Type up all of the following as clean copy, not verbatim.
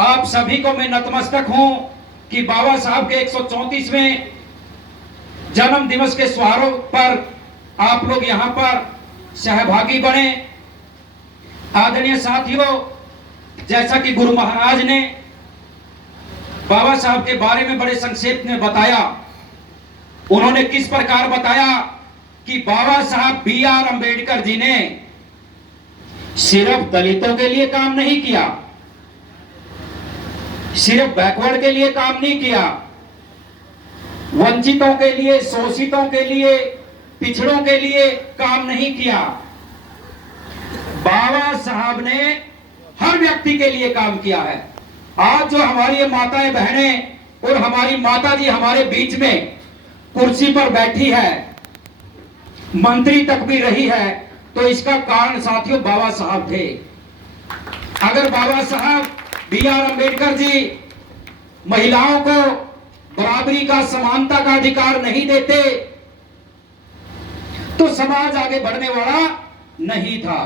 आप सभी को मैं नतमस्तक हूं कि बाबा साहब के 134वें जन्म दिवस के समारोह पर आप लोग यहां पर सहभागी बने। आदरणीय साथियों, जैसा कि गुरु महाराज ने बाबा साहब के बारे में बड़े संक्षेप में बताया, उन्होंने किस प्रकार बताया कि बाबा साहब B.R. अम्बेडकर जी ने सिर्फ दलितों के लिए काम नहीं किया, सिर्फ बैकवर्ड के लिए काम नहीं किया, वंचितों के लिए, शोषितों के लिए, पिछड़ों के लिए काम नहीं किया। बाबा साहब ने हर व्यक्ति के लिए काम किया है। आज जो हमारी माताएं बहनें और हमारी माता जी हमारे बीच में कुर्सी पर बैठी है, मंत्री तक भी रही है, तो इसका कारण साथियों बाबा साहब थे। अगर बाबा साहब B.R. अम्बेडकर जी महिलाओं को बराबरी का, समानता का अधिकार नहीं देते तो समाज आगे बढ़ने वाला नहीं था।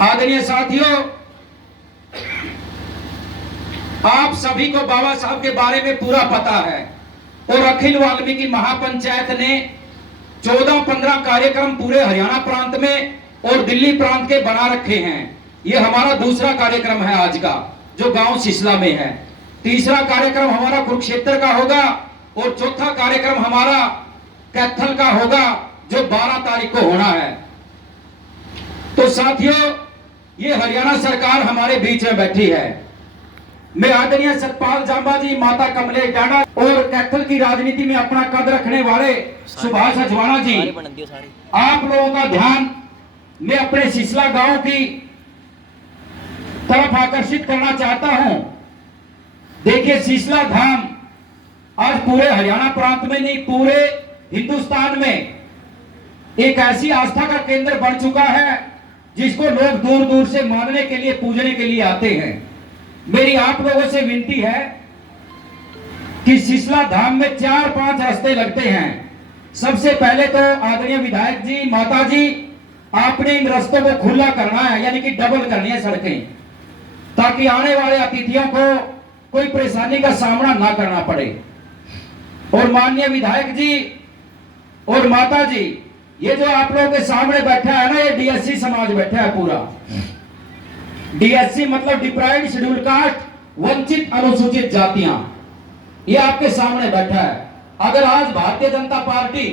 आदरणीय साथियों, आप सभी को बाबा साहब के बारे में पूरा पता है और अखिल वाल्मीकि महापंचायत ने 14-15 कार्यक्रम पूरे हरियाणा प्रांत में और दिल्ली प्रांत के बना रखे हैं। ये हमारा दूसरा कार्यक्रम है आज का, जो गांव सिसला में है। तीसरा कार्यक्रम हमारा कुरुक्षेत्र का होगा और चौथा कार्यक्रम हमारा कैथल का होगा, जो 12 तारीख को होना है। तो साथियों, ये हरियाणा सरकार हमारे बीच में बैठी है। मैं आदरणीय सतपाल जांबा जी, माता कमलेश डांडा और कैथल की राजनीति में अपना कद रखने वाले सुभाष अजवाणा जी, आप लोगों का ध्यान मैं अपने सिसला गांव की तरफ आकर्षित करना चाहता हूं। देखिए, सिसला धाम आज पूरे हरियाणा प्रांत में नहीं, पूरे हिंदुस्तान में एक ऐसी आस्था का केंद्र बन चुका है जिसको लोग दूर दूर से मानने के लिए, पूजने के लिए आते हैं। मेरी आप लोगों से विनती है कि सिसला धाम में 4-5 रास्ते लगते हैं। सबसे पहले तो आदरणीय विधायक जी, माता जी, आपने इन रास्तों को खुला करना है, यानी कि डबल करनी है सड़कें, ताकि आने वाले अतिथियों को कोई परेशानी का सामना ना करना पड़े। और माननीय विधायक जी और माता जी, ये जो आप लोगों के सामने बैठा है ना, ये DSC समाज बैठा है पूरा। DSC मतलब डिप्राइव्ड शेड्यूल कास्ट, वंचित अनुसूचित जातियां, ये आपके सामने बैठा है। अगर आज भारतीय जनता पार्टी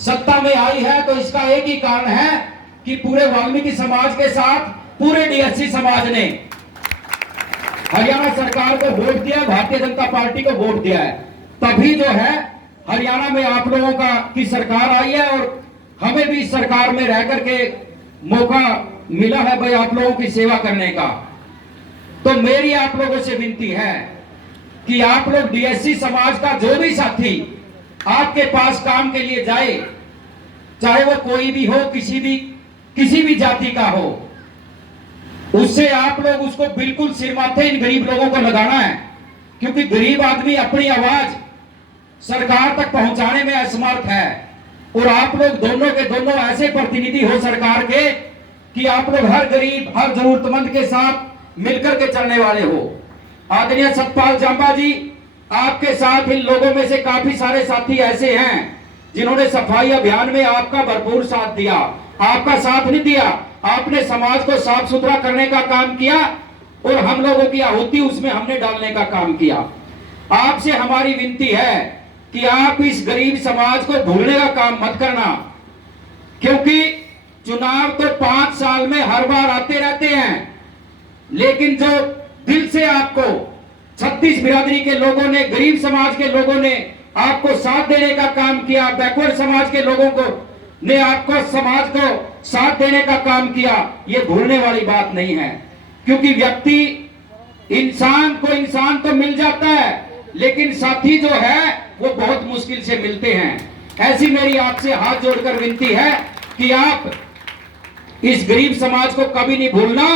सत्ता में आई है तो इसका एक ही कारण है कि पूरे वाल्मीकि समाज के साथ पूरे DSC समाज ने हरियाणा सरकार को वोट दिया, भारतीय जनता पार्टी को वोट दिया है। तभी जो है हरियाणा में आप लोगों की सरकार आई है और हमें भी सरकार में रह करके मौका मिला है भाई आप लोगों की सेवा करने का। तो मेरी आप लोगों से विनती है कि आप लोग DSC समाज का जो भी साथी आपके पास काम के लिए जाए, चाहे वो कोई भी हो, किसी भी जाति का हो, उससे आप लोग उसको बिल्कुल सिर माथे इन गरीब लोगों को लगाना है। क्योंकि गरीब आदमी अपनी आवाज सरकार तक पहुंचाने में असमर्थ है और आप लोग दोनों के दोनों ऐसे प्रतिनिधि हो सरकार के कि आप लोग हर गरीब, हर जरूरतमंद के साथ मिलकर के चलने वाले हो। आदरणीय सतपाल जांबा जी, आपके साथ इन लोगों में से काफी सारे साथी ऐसे हैं जिन्होंने सफाई अभियान में आपका भरपूर साथ दिया। आपका साथ नहीं दिया, आपने समाज को साफ सुथरा करने का काम किया और हम लोगों की आहुति उसमें हमने डालने का काम किया। आपसे हमारी विनती है कि आप इस गरीब समाज को भूलने का काम मत करना, क्योंकि चुनाव तो 5 साल में हर बार आते रहते हैं, लेकिन जो दिल से आपको 36 बिरादरी के लोगों ने, गरीब समाज के लोगों ने आपको साथ देने का काम किया, बैकवर्ड समाज के लोगों को ने आपको समाज को साथ देने का काम किया, ये भूलने वाली बात नहीं है। क्योंकि व्यक्ति, इंसान को इंसान तो मिल जाता है, लेकिन साथी जो है वो बहुत मुश्किल से मिलते हैं। ऐसी मेरी आपसे हाथ जोड़कर विनती है कि आप इस गरीब समाज को कभी नहीं भूलना।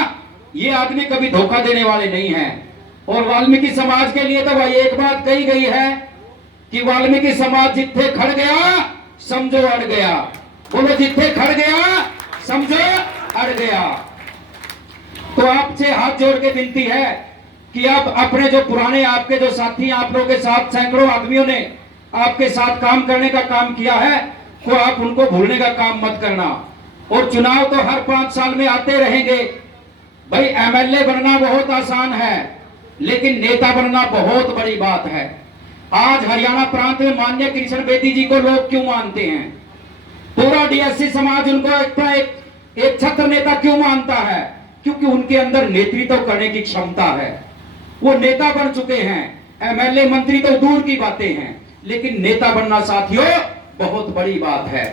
ये आदमी कभी धोखा देने वाले नहीं हैं। और वाल्मीकि समाज के लिए तो भाई एक बात कही गई है कि वाल्मीकि समाज जिथे खड़ गया समझो अड़ गया। बोलो, जिथे खड़ गया समझो अड़ गया। तो आपसे हाथ जोड़ के विनती है कि अब अपने जो पुराने आपके जो साथी आप लोगों के साथ सैकड़ों आदमियों ने आपके साथ काम करने का काम किया है, तो आप उनको भूलने का काम मत करना। और चुनाव तो हर 5 साल में आते रहेंगे। भाई एमएलए बनना बहुत आसान है, लेकिन नेता बनना बहुत बड़ी बात है। आज हरियाणा प्रांत में माननीय कृष्ण बेदी जी को लोग क्यों मानते हैं? पूरा डीएससी समाज उनको एक छत्र नेता क्यों मानता है? क्योंकि उनके अंदर नेतृत्व करने की क्षमता है। वो नेता बन चुके हैं। एमएलए मंत्री तो दूर की बातें हैं, लेकिन नेता बनना साथियों बहुत बड़ी बात है।